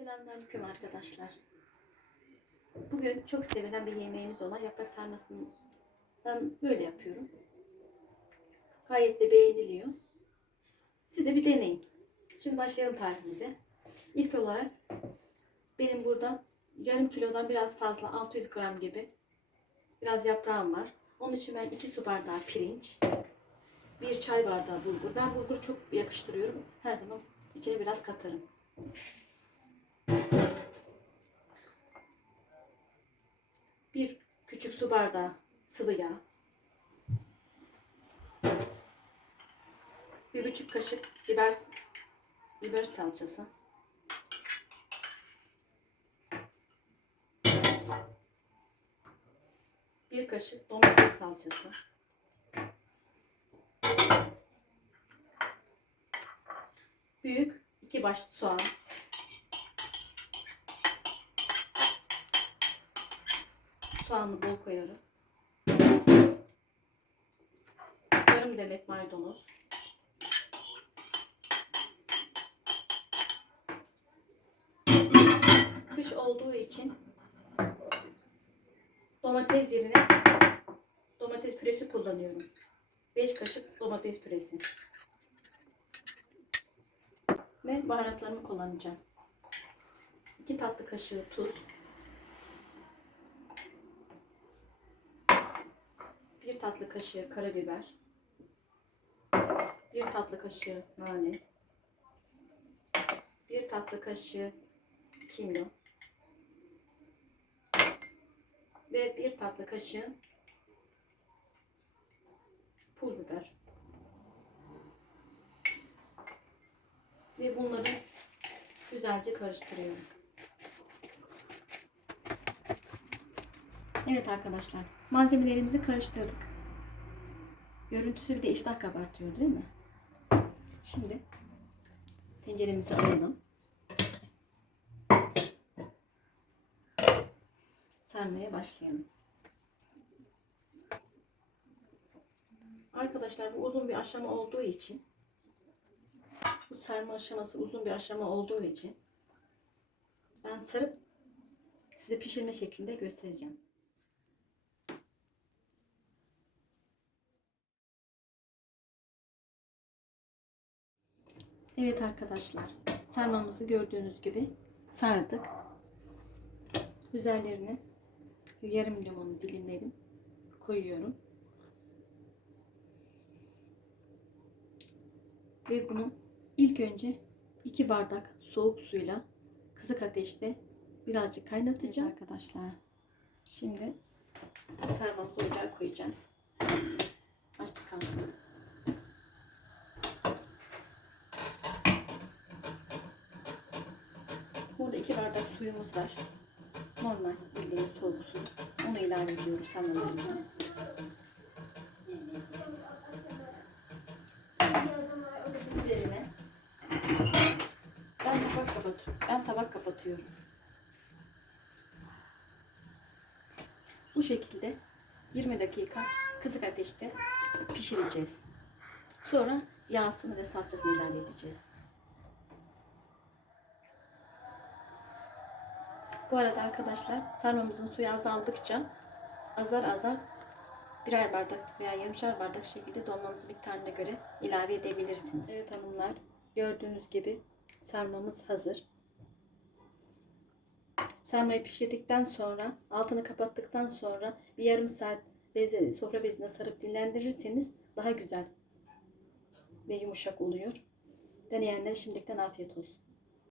Selamünaleyküm arkadaşlar. Bugün çok sevilen bir yemeğimiz olan yaprak sarmasından böyle yapıyorum. Gayet de beğeniliyor. Siz de bir deneyin. Şimdi başlayalım tarifimize. İlk olarak benim burada yarım kilodan biraz fazla 600 gram gibi biraz yaprağım var. Onun için ben 2 su bardağı pirinç, 1 çay bardağı bulgur. Ben bulguru çok yakıştırıyorum. Her zaman içine biraz katarım. Bir küçük su bardağı sıvı yağ. Bir buçuk kaşık biber biber salçası. Bir kaşık domates salçası. Büyük iki baş soğan. Soğanı bol koyarım. Yarım demet maydanoz. Kış olduğu için domates yerine domates püresi kullanıyorum. 5 kaşık domates püresi. Ve baharatlarımı kullanacağım. 2 tatlı kaşığı tuz. Bir tatlı kaşığı karabiber, bir tatlı kaşığı nane, bir tatlı kaşığı kimyon ve bir tatlı kaşığı pul biber. Ve bunları güzelce karıştırıyorum. Evet arkadaşlar, malzemelerimizi karıştırdık. Görüntüsü bir de iştah kabartıyor değil mi? Şimdi tenceremizi alalım. Sarmaya başlayalım. Arkadaşlar bu uzun bir aşama olduğu için bu sarma aşaması uzun bir aşama olduğu için ben sarıp size pişirme şeklinde göstereceğim. Evet arkadaşlar, sarmamızı gördüğünüz gibi sardık. Üzerlerine yarım limonu dilimledim, koyuyorum. Ve bunu ilk önce 2 bardak soğuk suyla kısık ateşte birazcık kaynatacağım arkadaşlar. Şimdi sarmamızı ocağa koyacağız. Açtık altını. Burada iki bardak suyumuz var. Normal bildiğiniz soğuk su. Onu ilave ediyoruz sarmalarımıza. Üzerine ben tabak kapatıyorum. Ben tabak kapatıyorum. Bu şekilde 20 dakika kısık ateşte pişireceğiz. Sonra yağsını ve salçasını ilave edeceğiz. Bu arada arkadaşlar sarmamızın suyu azaldıkça azar azar birer bardak veya yarımşar bardak şekilde dolmanız miktarına göre ilave edebilirsiniz. Evet hanımlar gördüğünüz gibi sarmamız hazır. Sarmayı pişirdikten sonra altını kapattıktan sonra bir yarım saat beze, sofra bezine sarıp dinlendirirseniz daha güzel ve yumuşak oluyor. Deneyenlere şimdiden afiyet olsun.